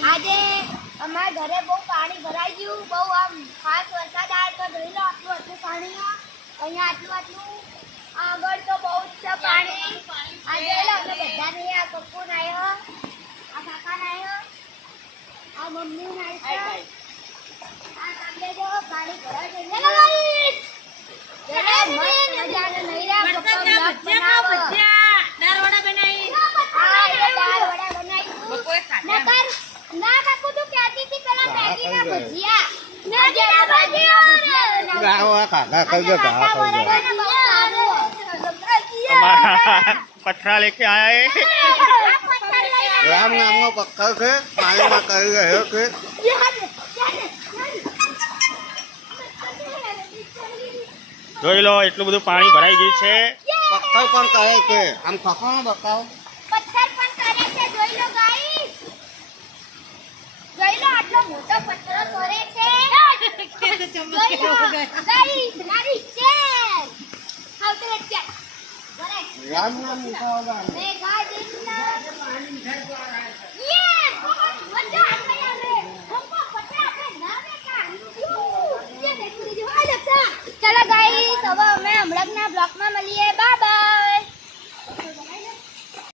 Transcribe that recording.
આજે અમારા ઘરે બહુ પાણી ભરાઈ ગયું, બહુ આમ ખાસ વરસાદ આવે તો જોઈ લો આટલું આટલું પાણી અહીંયા આટલું આગળ તો બહુ જ છે પાણી. આ જોઈ લો અમે બધા નહીં, આ પપ્પુ નાયો, આ કાકા નાયો, આ મમ્મી નાય, આ સામે જો પાણી ભરાઈ ગયું. ચલો ગાઈસ મજાને નહીં રહ્યા પપ્પા બ્લોગ બનાવો. દાળવડા બનાવી. આ એ દાળવડા બનાવીશું. ના કાકુ તું કહેતી હતી પેલા મેગી ના ભજીયા. મેગી ના ભજીયા. ગાવો ખાધા કરજો ગાવો पत्थरा लेके आया है। राम नाम नो पत्थर से पानी में कर रहे हो कि જોઈ લો એટલું બધું પાણી ભરાઈ ગયું છે. पत्थर कौन करे के हम खखो में बताओ પથ્થર પણ કરે છે. જોઈ લો ગાઈસ, જોઈ લો આટલો મોટો પથ્થર કરે છે. જોઈ લો ગાઈસ મારી છે આવતે છે બરે राम नाम निकाला મે ગાઈસ યે बहुत मजा आ गया रे हमको पता है ना बेटा ये देखो दीदी आ जा. चलो गाइस હવે અમે હમણાં બ્લોગમાં મળીએ. Bye bye.